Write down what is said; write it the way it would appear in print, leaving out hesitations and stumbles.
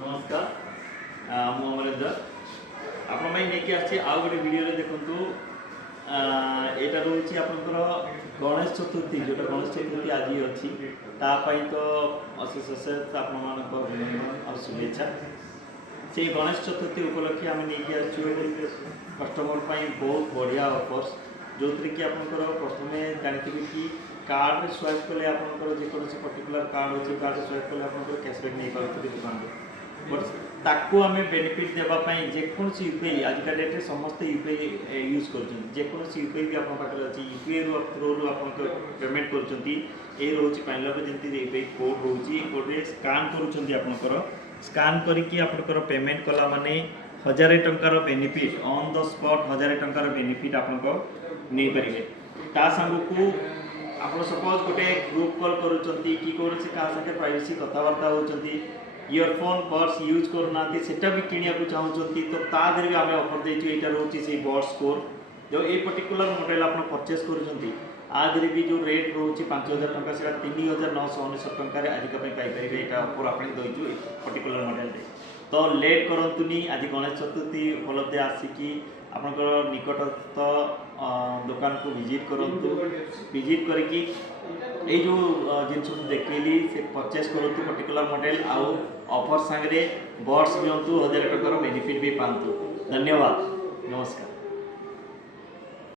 नमस्कार मु अमरेंद्र आपण नहीं आसी आउ गोटे वीडियो देखु यहाँ रोचे आपंकर गणेश चतुर्थी जो गणेश चतुर्थी आज अच्छी तापाई तो अशेष अशेष आप शुभेच्छा से गणेश चतुर्थी उपलक्षे आम नहीं कस्टमर बहुत बढ़िया ऑफर्स जो थी कि आपंकर प्रथम जानते कि कार्ड स्वाइप कले आपंकर जेकोसी पर्टिकुलर कार्ड अच्छे कार्ड स्वाइप कले आप कैशबैक नहीं पारे दुकान बट ताकू आम बेनिफिट देवाई जेकोसी यूपीआई आजिका डेट्रे समस्त यूपीआई यूज करोसी यूपीआई भी आप अच्छी यूपीआई थ्रो रू आप पेमेंट कर रोचे पाइलर जमी यूपीआई कोड रोचे कोड्रे स्कान कर स्कान करके पेमेंट कला माने 1000 टंकार बेनिफिट ऑन द स्पॉट 1000 टंकार बेनिफिट आपको नहीं पारे ता सांग को आप सपोज गोटे ग्रुप कॉल करुँच कि कौन से क्या साथे प्राइवेसी कथबार्ता होती इयरफोन बड्स यूज करना सेटा भी किनिया को चाहूँगी तो तादर भी आम ऑफर देचु यहाँ रोचे से बड्स कोर जो ये पर्टिकुलर मॉडल आप परचेस करुँच आदि भी जो रेट रोचे 5000 टंका से 3999 टंकार आजिका पाइपर यहाँ ऑफर आप दीचु पर्टिकुलर मॉडल तो लेट करूँ आज गणेश चतुर्थी उपलब्ध आसिकी आपंकर निकटस्थ दुकान को विजिट करूँ विजिट करके जो जिन देखली से परचेस करूँ पर्टिकुलर मॉडल आउ ऑफर सांगे बड्स भी 1000 टंकार बेनिफिट भी पातु। धन्यवाद, नमस्कार।